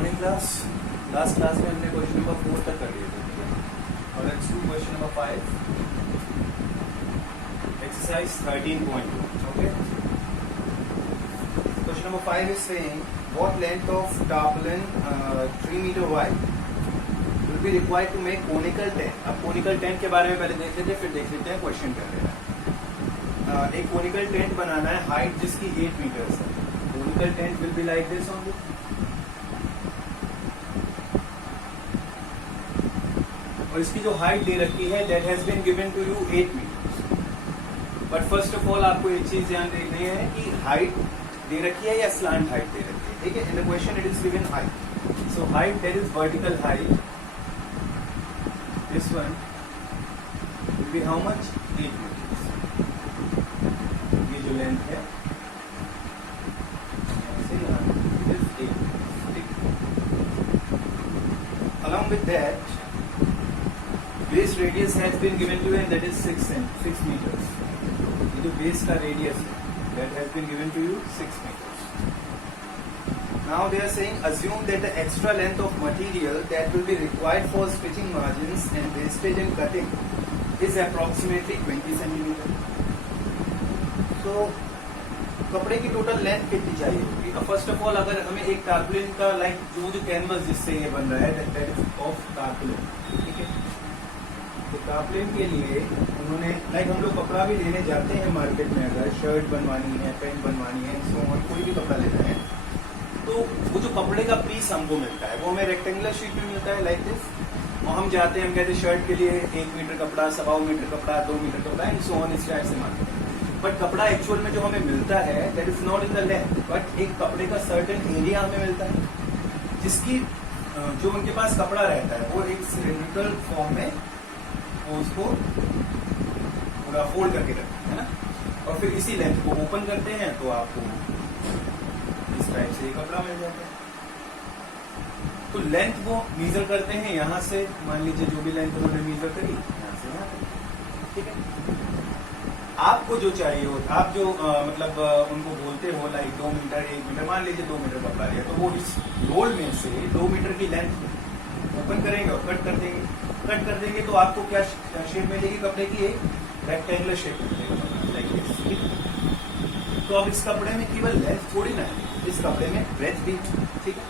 Morning class. Last class में हमने question number 4 तक कर लिए थे, ठीक है। और let's do question number 5, exercise 13.2. Okay, question number 5 is saying what length of tarpaulin 3 meter wide will be required to make conical tent. अब conical tent के बारे में पहले देख लेते हैं, फिर देख लेते हैं क्वेश्चन कर रहे हैं। एक conical tent बनाना है, हाइट जिसकी 8 मीटर्स है। conical tent will be like this only. और इसकी जो हाइट दे रखी है that has been given to you 8 meters. But first of all आपको एक चीज ध्यान रखनी है कि हाइट दे रखी है या स्लांट हाइट दे रखी है, ठीक है। In the question it is given height, so height that is vertical height, this one will be how much 8 metres. ये जो लेंथ है along with that base radius has been given to you and that is 6 meters. ये जो base का radius है that has been given to you 6 meters. Now they are saying assume that the extra length of material that will be required for stitching margins and wastage and cutting is approximately 20 centimeter. So कपड़े की total length कितनी चाहिए होगी? First of all अगर हमें एक टार्पुलिन का like जो कैनवस जिससे ये बन रहा है दैट इज ऑफ टार्पुलिन, ठीक है। तो टार्पुलिन के लिए उन्होंने लाइक हम लोग कपड़ा भी लेने जाते हैं मार्केट में, अगर शर्ट बनवानी है, पैंट बनवानी है, सो और कोई भी कपड़ा लेना है तो वो जो कपड़े का पीस हमको मिलता है वो हमें रेक्टेंगुलर शीट में मिलता है लाइक दिस। और हम जाते हैं, हम कहते हैं शर्ट के लिए 1 मीटर कपड़ा, 1.25 मीटर कपड़ा, 2 मीटर कपड़ा एंड सो ऑन, इस टाइप से मानते हैं। बट कपड़ा एक्चुअल में जो हमें मिलता है that is not in the length, but एक कपड़े का सर्टेन एरिया हमें मिलता है जिसकी जो उनके पास कपड़ा रहता है वो एक सिलिंड्रिकल फॉर्म में वो उसको पूरा फोल्ड करके रखते हैं ना, और फिर इसी लेंथ को ओपन करते हैं तो आपको इस टाइप से ये कपड़ा मिल जाता है। तो लेंथ वो मीजर करते हैं यहाँ से, मान लीजिए जो भी लेंथ उन्होंने मीजर करी यहाँ से यहाँ तक, ठीक है। आपको जो चाहिए हो, आप जो मतलब उनको बोलते हो लाइक 2 मीटर 1 मीटर, मान लीजिए 2 मीटर कपड़ा लिया तो वो इस रोल में से 2 मीटर की लेंथ ओपन करेंगे और कट कर देंगे। कट कर देंगे तो आपको क्या शेप मिलेगी कपड़े की? एक रेक्टेंगुलर शेप मिलेगा लाइक दिस। तो अब इस कपड़े में केवल लेंथ थोड़ी ना है, इस कपड़े में ब्रेथ भी, ठीक है।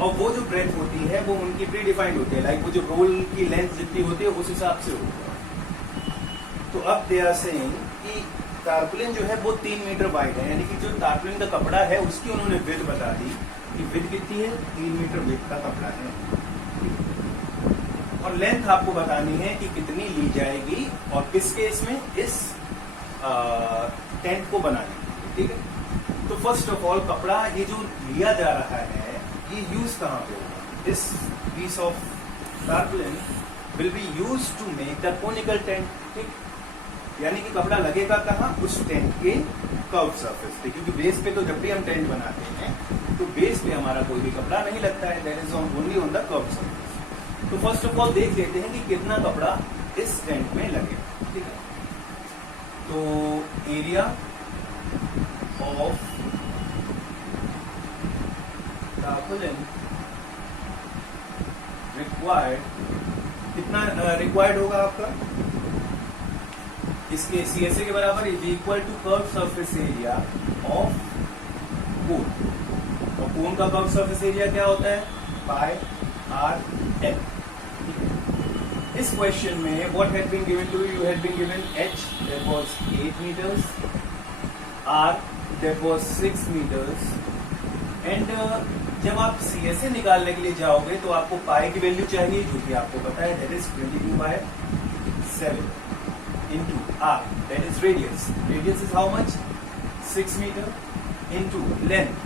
और वो जो ब्रेथ होती है वो उनकी प्री डिफाइंड होती है, लाइक वो जो रोल की लेंथ जितनी होती है उस हिसाब से होती है। तो अब दे आर सेइंग कि टार्पुलिन जो है वो 3 मीटर वाइड है, यानी कि जो टार्पुलिन का कपड़ा है उसकी उन्होंने विड्थ बता दी कि विड्थ कितनी है, 3 मीटर विड्थ का कपड़ा है। और लेंथ आपको बतानी है कि कितनी ली जाएगी और किस केस में, इस टेंट को बनाने, ठीक है। तो फर्स्ट ऑफ ऑल कपड़ा ये जो लिया जा रहा है ये यूज कहाँ पे होगा? This piece of tarpaulin will be use to make the conical tent, ठीक। यानी कि कपड़ा लगेगा कहाँ? उस टेंट के कर्व सरफेस पे, क्योंकि बेस पे तो जब भी हम टेंट बनाते हैं तो बेस पे हमारा कोई भी कपड़ा नहीं लगता है, that is only on the curve surface. तो फर्स्ट ऑफ ऑल देख लेते हैं कि कितना कपड़ा इस टेंट में लगेगा, ठीक है। तो एरिया ऑफ टार्पुलिन रिक्वायर्ड, कितना रिक्वायर्ड होगा आपका? इसके CSA के बराबर is equal to curve surface area of cone. और कोन का कर्व सरफेस एरिया क्या होता है? Pi are l. इस क्वेश्चन में what had been given to you had been given h that was 8 meters, r that was 6 meters and जब आप CSA निकालने के लिए जाओगे तो आपको पाई की वैल्यू चाहिए जो कि आपको पता है that is 22/7 into r, that is radius. Radius is how much? 6 meter into length.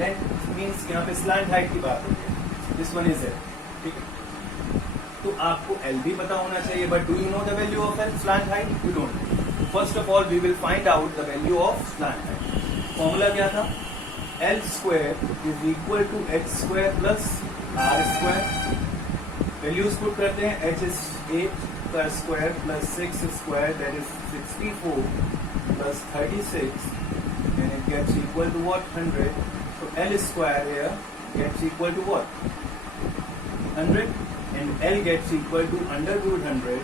Length means यहाँ पे slant height की बात होती है. This one is L, ठीक है। तो आपको L भी पता होना चाहिए, but do you know the value of L slant height? You don't. First of all, we will find out the value of slant height. Formula क्या था? L square is equal to h square plus r square. Values put करते हैं, h is 8 square plus 6 square, that is 64 plus 36 and it gets equal to what? 100. So L square here gets equal to what? 100, and L gets equal to under root 100,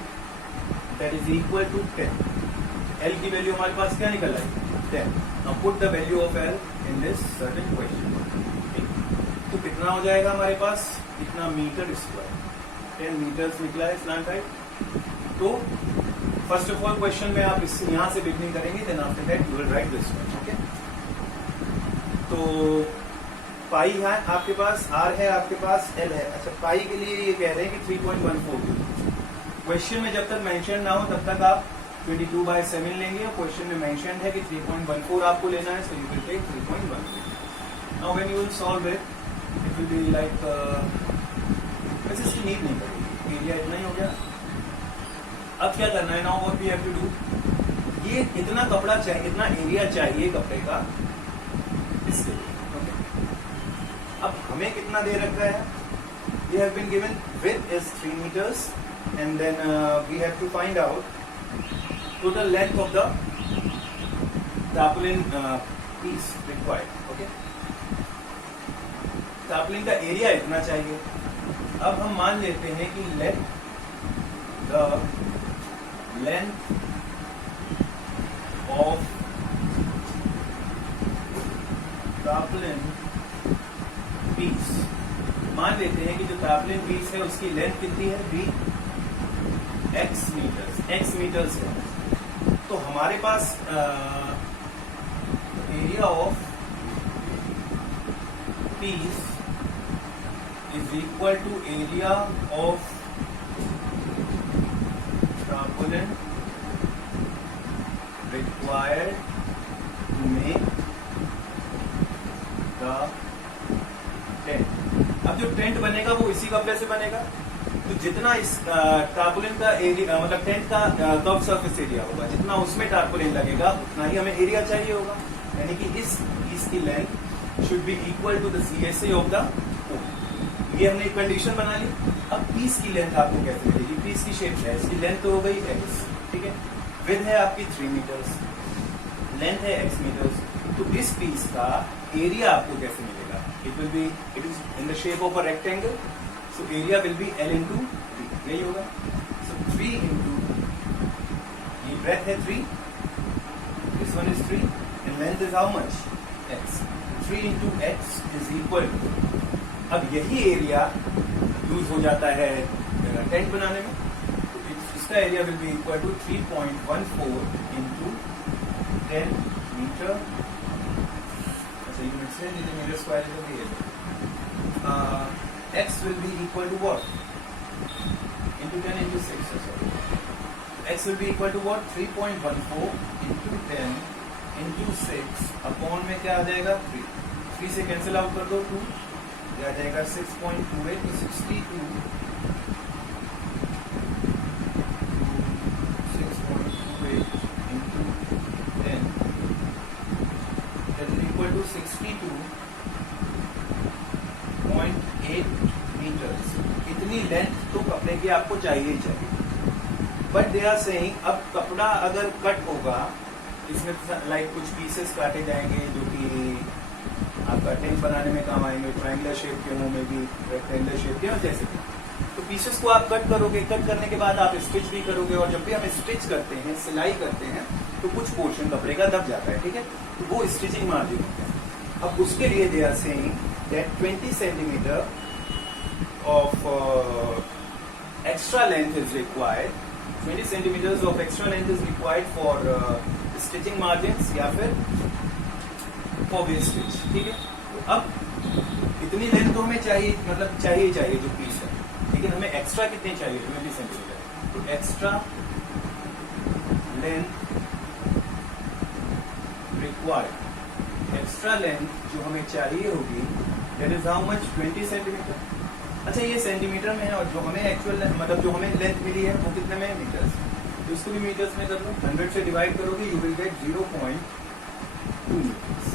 that is equal to 10. L की value हमारे पास क्या निकल आई? 10. Now put the value of L in this certain question. तो कितना हो जाएगा हमारे पास? कितना मीटर स्क्वायर? 10 मीटर्स निकला है स्लैंट हाइट. तो फर्स्ट ऑफ ऑल क्वेश्चन में आप इस यहाँ से बिगनिंग करेंगे, then after that you will write this one. Okay, तो पाई है आपके पास, आर है आपके पास, एल है. अच्छा, पाई के लिए ये कह रहे हैं कि 3.14. क्वेश्चन में जब तक मेंशन ना हो तब तक आप 22/7 लेंगे, और क्वेश्चन में मेंशन है कि 3.14 आपको लेना है, so you will take 3.14. Now when you will solve it, it will be like, वैसे इसकी नीड नहीं पड़ेगी, एरिया इतना ही हो गया. अब क्या करना है? Now what we have to do, ये इतना कपड़ा चाहिए, इतना एरिया चाहिए कपड़े का इसके लिए. ओके, अब हमें कितना दे रखा है? We have been given width is 3 meters, and then we have to find out total length of the tarpaulin piece required. Okay, tarpaulin का एरिया इतना चाहिए. अब हम मान लेते हैं कि let the length of tarpaulin piece, मान लेते हैं कि जो tarpaulin piece है उसकी लेंथ कितनी है? b x मीटर्स है. तो हमारे पास area of piece is equal to area of tarpaulin required to make the tent. अब जो टेंट बनेगा वो इसी कपड़े से बनेगा. तो जितना इस टारपोलिन का एरिया, मतलब टेंट का कर्व सरफेस एरिया होगा, जितना उसमें टारपोलिन लगेगा उतना ही हमें एरिया चाहिए होगा. यानी कि इस पीस की length should be equal to the CSA of the pole. ये हमने एक कंडीशन बना ली. अब पीस की लेंथ आपको कैसे मिलेगी? पीस की शेप है, इसकी लेंथ तो हो गई x, ठीक है. विड्थ है आपकी 3 meters, लेंथ है x meters. तो इस पीस का एरिया आपको कैसे मिलेगा? It will B, it is in the shape of a rectangle, so area will be L into 3. यही होगा. So 3 into, ये breadth है 3, this one is 3, and length is how much? X. 3 into x is equal to, अब यही area use हो जाता है tent बनाने में. तो इसका area will be equal to 3.14 into 10 meter. अच्छा, यूनिट से मीटर स्क्वायर जो भी है, x will be equal to what? Into 10 into 6. Sorry. X will be equal to what? 3.14 into 10 into 6 upon में क्या आ जाएगा? 3. 3 से कैंसिल आउट कर दो, 2. ये आ जाएगा 6.28 to 62. 6.28 into 10, that is equal to 62.8 meters. इतनी लेंथ तो कपड़े की आपको चाहिए ही चाहिए. बट दे आर सेइंग, अब कपड़ा अगर कट होगा, इसमें लाइक कुछ पीसेस काटे जाएंगे जो कि आपका टेंट बनाने में काम आएंगे, ट्रायंगुलर शेप के हों में भी, रेक्टेंगुलर शेप के, और जैसे कि तो पीसेस को आप कट करोगे. कट करने के बाद आप स्टिच भी करोगे, और जब भी हम स्टिच करते हैं, सिलाई करते हैं, तो कुछ पोर्शन कपड़े का दब जाता है, ठीक है. तो वो स्टिचिंग मार्जिन होता है. अब उसके लिए they are saying that 20 centimeter of extra length is required. 20 centimeters of extra length is required for stitching margins या फिर for waist stitch, ठीक है. तो अब इतनी लेंथ तो हमें चाहिए, मतलब चाहिए जो पीस है, लेकिन हमें एक्स्ट्रा कितने चाहिए? 20 सेंटीमीटर. तो extra length required, extra length जो हमें चाहिए होगी, that is how much? 20 centimetre. अच्छा, ये सेंटीमीटर में है, और जो हमें एक्चुअल मतलब जो हमें लेंथ मिली है वो कितने में है? मीटर्स. तो इसको भी मीटर्स में कर लो. 100 से डिवाइड करोगे, यू विल गेट 0.2 मीटर्स.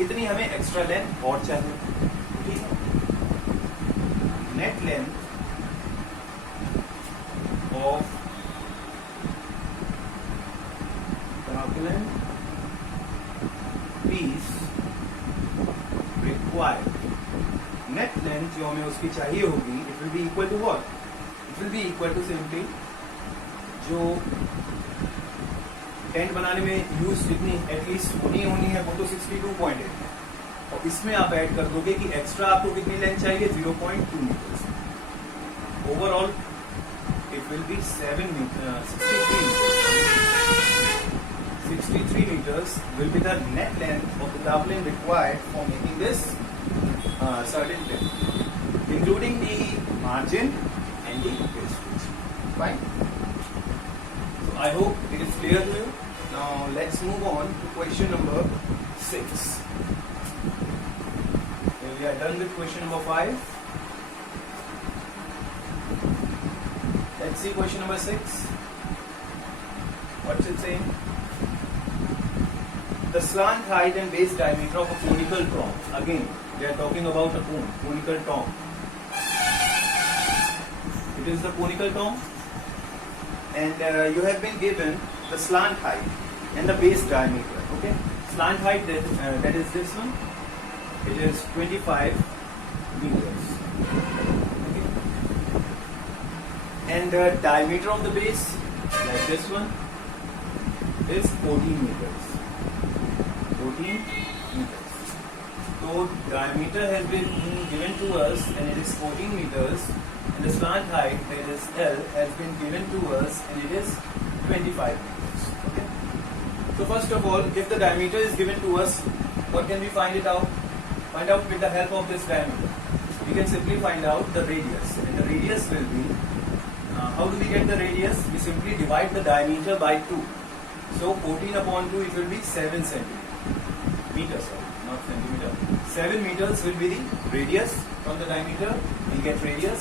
इतनी हमें एक्स्ट्रा लेंथ और चाहिए, ठीक है. Net length of tarpaulin piece required net length जो हमें उसकी चाहिए होगी, it will be equal to what? It will be equal to simply जो टेंट बनाने में यूज जितनी एटलीस्ट होनी है वो तो 62.8 है, और इसमें आप ऐड कर दोगे कि एक्स्ट्रा आपको कितनी लेंथ चाहिए? 0.2 metres. Overall it will be 63 meters will be the net length of the tarpaulin required for making this certain tent, including the margin and the wastage. Fine. So I hope it is clear to you. Now let's move on to question number 6. We are done with question number 5. Let's see question number 6. What's it saying? The slant height and base diameter of a conical tomb. Again, we are talking about a conical tomb. It is the conical tomb, and you have been given the slant height and the base diameter. Okay, slant height that is this one. It is 25 meters. Okay, and diameter of the base, like this one, is 14 meters. 14 meters. So diameter has been given to us, and it is 14 meters. And the slant height, that is L, has been given to us, and it is 25 meters. Okay. So first of all, if the diameter is given to us, what can we find it out? Find out with the help of this diameter. We can simply find out the radius, and the radius will be. How do we get the radius? We simply divide the diameter by 2. So 14 upon 2, it will be 7 centimeters. Meters, sorry, not centimeter. 7 meters will be the radius from the diameter. We get radius,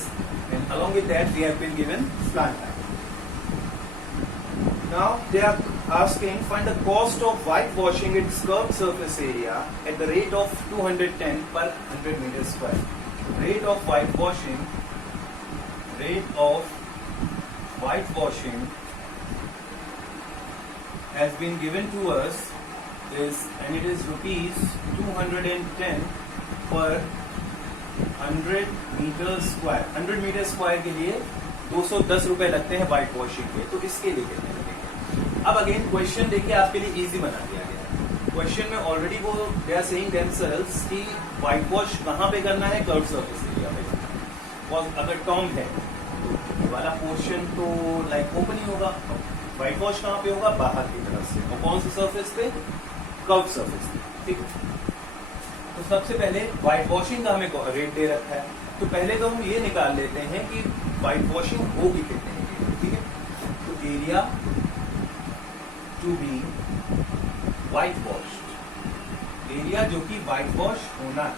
and along with that, we have been given slant height. Now they are asking, find the cost of whitewashing its curved surface area at the rate of 210 per 100 meters square. Rate of whitewashing has been given to us is, and it is rupees 210 per 100 metre square. 100 metre square के लिए 210 रुपए लगते हैं white washing के, तो इसके लिए कितने लगेंगे? अब अगेन क्वेश्चन देखिए आपके लिए इजी बना दिया गया है. क्वेश्चन में ऑलरेडी वो दे आर सेइंग देमसेल्व्स कि व्हाइट वॉश कहाँ पे करना है? कर्व सर्फेस एरिया पे करना है. और अगर टॉम है तो ये वाला पोर्शन तो लाइक ओपन ही होगा. व्हाइट वॉश कहाँ पे होगा? बाहर की तरफ से. और कौन सी सर्फेस पे? कर्व सर्फेस पे. ठीक है. तो सबसे पहले व्हाइट वॉशिंग का हमें रेट दे रखा है, तो पहले तो हम ये निकाल लेते हैं कि व्हाइट वॉशिंग होगी कितने की. ठीक है. तो area to be white washed, area जो कि व्हाइट वॉश होना है.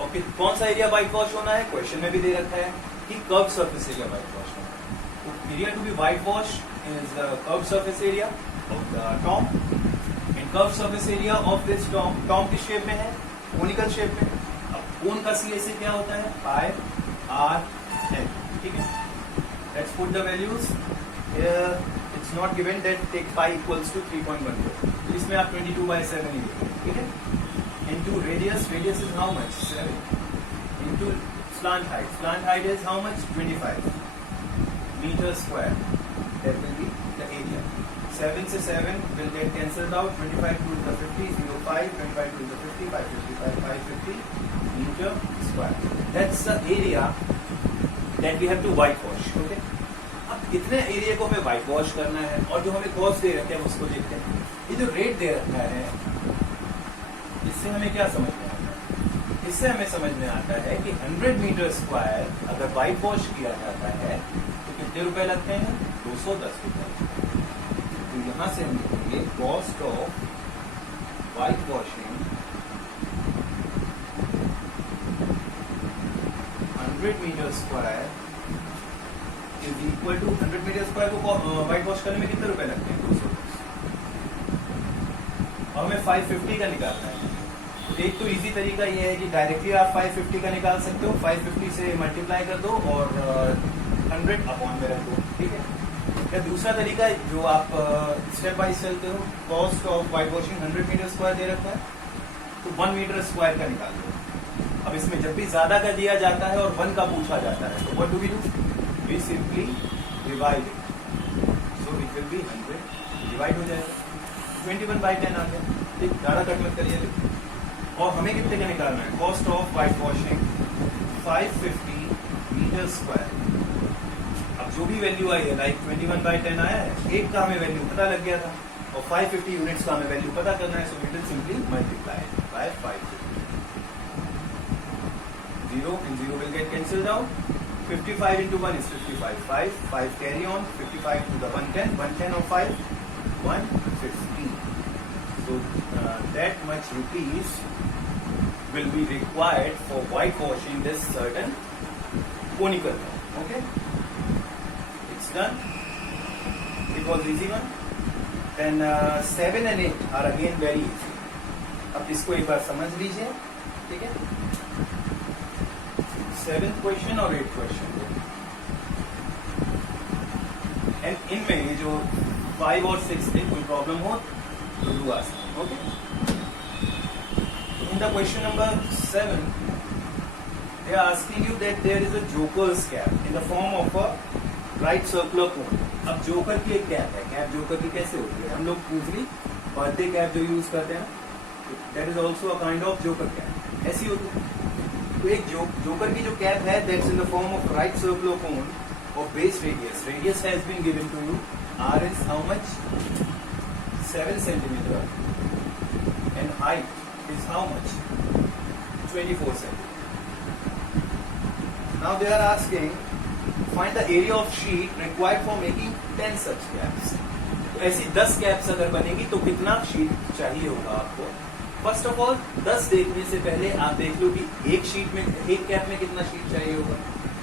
और कौन सा एरिया व्हाइट वॉश होना है? क्वेश्चन में भी दे रखा है कि curve surface area white wash होना है. तो area to be white wash is the curve surface area of the tomb. Curve surface area of this tomb. Tomb किस शेप में है? कोनिकल शेप में. अब कोन का CSA क्या होता है? Pi are L. ठीक है. Let's put the values. It's not given that take pi equals to 3.14. तो इसमें आप 22/7 ही लिखेंगे. ठीक है. Into radius. Radius is how much? 7. Into slant height. Slant height is how much? 25 metre square. That will be the area. 7 से 7 will get cancelled out. 25 2 is 50, 05, 25 2 is 50, 550 meter square. That's the area that we have to whitewash. Okay. अब इतने area को हमें white wash करना है, और जो हमें कॉस्ट दे रखे हैं उसको देखते हैं. ये जो रेट दे रखा है, इससे हमें क्या समझ में आता है? इससे हमें समझ में आता है कि 100 मीटर स्क्वायर अगर व्हाइट वॉश किया जाता है तो कितने रुपए लगते हैं? 210 रुपए. तो यहां से हम लिखेंगे cost of white washing 100 metre square is equal to 100 metre square को व्हाइट वॉश करने में कितने रुपए लगते हैं? 210. और हमें 550 का निकालना है. तो एक तो इजी तरीका ये है कि डायरेक्टली आप 550 का निकाल सकते हो. 550 से मल्टीप्लाई कर दो और 100 अपॉन में रख दो. ठीक है. या दूसरा तरीका जो आप स्टेप बाय चलते हो, cost of white washing 100 metre square दे रखा है, तो 1 मीटर स्क्वायर का निकाल दो. अब इसमें जब भी ज्यादा का दिया जाता है और 1 का पूछा जाता है तो what do we do, we simply divide it, so it will be 100, divide हो जाएगा, 21/10 आ गया। ठीक, ज्यादा कट मत करिए। और हमें कितने का निकालना है, cost of white washing 550 metre square. अब जो भी वैल्यू आई है लाइक 21/10 आया है, एक का हमें वैल्यू पता लग गया था और 550 यूनिट्स का हमें वैल्यू पता करना है, so we will simply multiply by 550। 0 and 0 will get cancelled out. 55 into 1 is 55. 5 carry on. 55 to the 110. 110 of 5, 115. So that much rupees will be required for whitewashing this certain conical. Okay, it's done. It was easy one. Then 7 and 8 are again very easy. अब इसको एक बार समझ लीजिए, ठीक है। 7th question और 8th question, and इनमें ये जो 5 और 6 थे कोई प्रॉब्लम हो तो do ask. Okay, in the question number 7 they are asking you that there is a joker's cap in the form of a right circular cone. अब जोकर की एक कैप है, कैप जोकर की कैसे होती है, हम लोग यूजली बर्थडे कैप जो यूज करते हैं, that is also a kind of joker cap, ऐसी होती है। तो एक जोकर की जो कैप है that's in the form of right circular cone और base radius, radius has been given to you, R is how much, 7 centimeter and height is how much, 24 centimeter. Now they are asking find the area of sheet required for making 10 such caps. तो ऐसी 10 caps अगर बनेगी तो कितना sheet चाहिए होगा आपको। First of all 10 देखने से पहले आप देख लो कि एक शीट में, एक कैप में कितना शीट चाहिए होगा,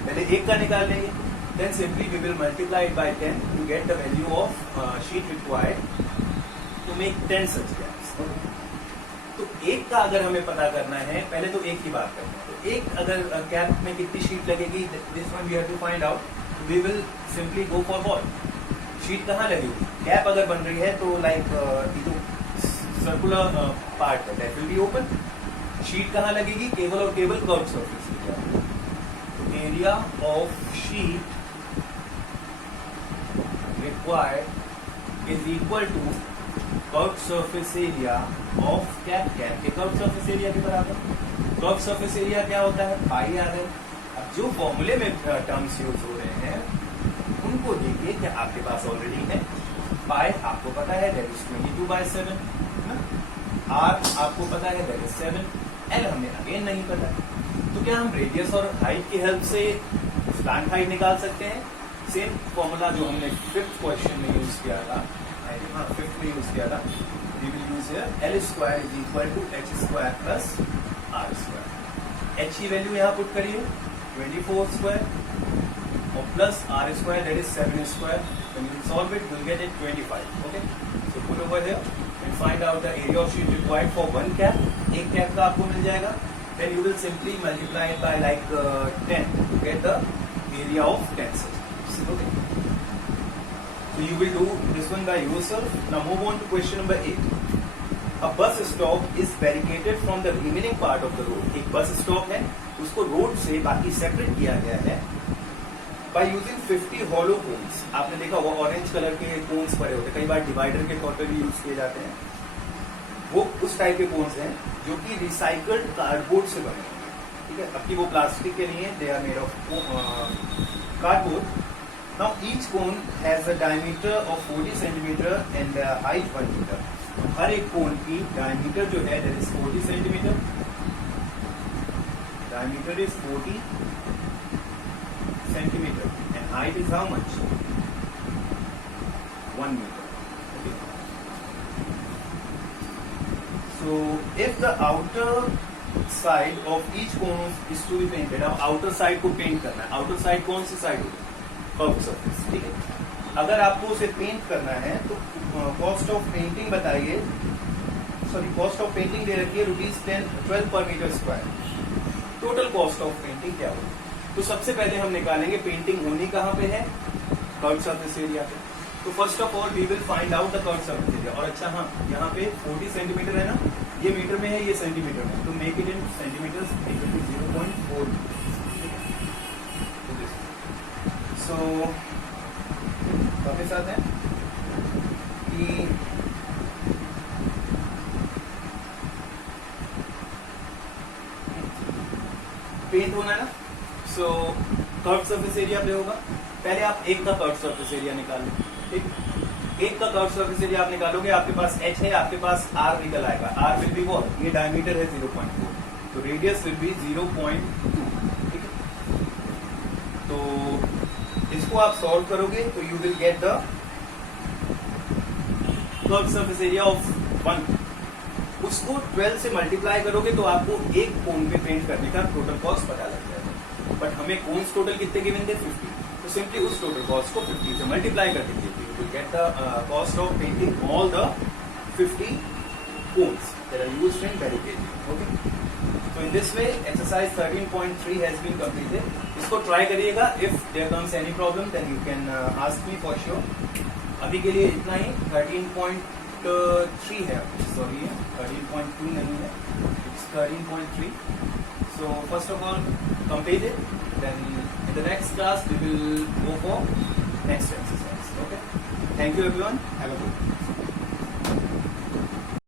पहले एक का निकाल लेंगे, then simply we will multiply it by 10 to get the value of sheet required to make 10 such caps. तो एक का अगर हमें पता करना है, पहले तो एक की बात करते हैं, तो एक अगर कैप में कितनी शीट लगेगी, this one we have to find out, we will simply go for what, sheet कहाँ लगेगी, कैप अगर बन रही है तो लाइक जो सर्कुलर पार्ट है that will be open, sheet कहाँ लगेगी, केवल और केवल curve surface area of sheet required is equal to curve surface area of cap, cap के कर्व सरफेस एरिया के बराबर। कर्व सरफेस एरिया क्या होता है, पाई आर एल। अब जो फॉर्मूले में टर्म्स यूज हो रहे हैं उनको देखिए, क्या आपके पास ऑलरेडी है, पाई आपको पता है दैट इज 22/7, आर आपको पता है दैट इज 7, एल हमें अगेन नहीं पता, तो क्या हम रेडियस और हाइट की हेल्प से स्लैंट हाइट निकाल सकते हैं। सेम फॉर्मूला जो हमने 5th क्वेश्चन में यूज किया था, 5th में यूज किया था, we will use here L square is equal to H square plus R square. H की वैल्यू यहाँ पुट करिए 24 स्क्वायर और plus R square that is 7 square, when you solve it you'll get it 25. okay, so put over here and find out the area of sheet required for one cap, एक cap का आपको मिल जाएगा, then you will simply multiply it by like 10 to get the area of 10 centimeters. okay, so you will do this one by yourself. Now move on to question number 8. A bus stop is barricaded from the remaining part of the road. एक bus stop है, उसको road से बाकी separate किया गया है by using 50 hollow cones. आपने देखा वो ऑरेंज कलर के कोन्स पड़े होते हैं, कई बार डिवाइडर के तौर पे भी यूज किए जाते हैं, वो उस टाइप के कोन्स हैं जो कि रिसाइकल्ड कार्डबोर्ड से बने हैं, ठीक है। अब की वो प्लास्टिक के लिए they are made of cardboard. Now each cone has a diameter of 40 centimeter and height 1 meter. हर एक कोन की डायमीटर जो है that is 40 centimeter, diameter is 40 centimeter and height is how much, 1 meter. okay, so if the outer side of each cone is to be painted, अब outer side को paint करना है, outer side कौन सी side होगी, curve surface, ठीक है। अगर आपको उसे पेंट करना है तो कॉस्ट ऑफ पेंटिंग बताइए, सॉरी कॉस्ट ऑफ पेंटिंग दे रखी है ₹12 per meter square. Total cost of painting क्या होगी, तो सबसे पहले हम निकालेंगे पेंटिंग होनी कहाँ पे है, कर्व सरफेस एरिया पे। तो first of all we will find out the curve surface area. और अच्छा हाँ, यहाँ पे 40 सेंटीमीटर है ना, ये मीटर में है, ये सेंटीमीटर में, तो मेक इट इन सेंटीमीटर, वापस आते हैं कि पेंट होना है ना, सो कर्व सरफेस एरिया पे होगा। पहले आप एक का कर्व सरफेस एरिया निकालो, ठीक। एक का कर्व सरफेस एरिया आप निकालोगे, आपके पास h है, आपके पास r निकल आएगा। r विल बी व्हाट, ये डायमीटर है 0.4, तो रेडियस विल बी 0.2, ठीक है। तो इसको आप सॉल्व करोगे तो you will get the curve surface area of 1। उसको 12 से मल्टीप्लाई करोगे तो आपको एक कोन पे पेंट करने का टोटल कॉस्ट पता लग जाएगा। बट हमें कोन्स टोटल कितने गिवन थे, 50, तो सिंपली उस टोटल कॉस्ट को 50 से मल्टीप्लाई कर दीजिए, you will get the cost of painting all the 50 cones that are used in barricading, okay. तो in this way exercise 13.3 has been completed. इसको ट्राई करिएगा, if there comes any problem then you can ask me for sure. अभी के लिए इतना ही। 13.3 है, sorry 13.2 नहीं है, it's 13.3। So first of all, complete it. Then in the next class we will go for next exercise. Okay. Thank you everyone. Have a good day.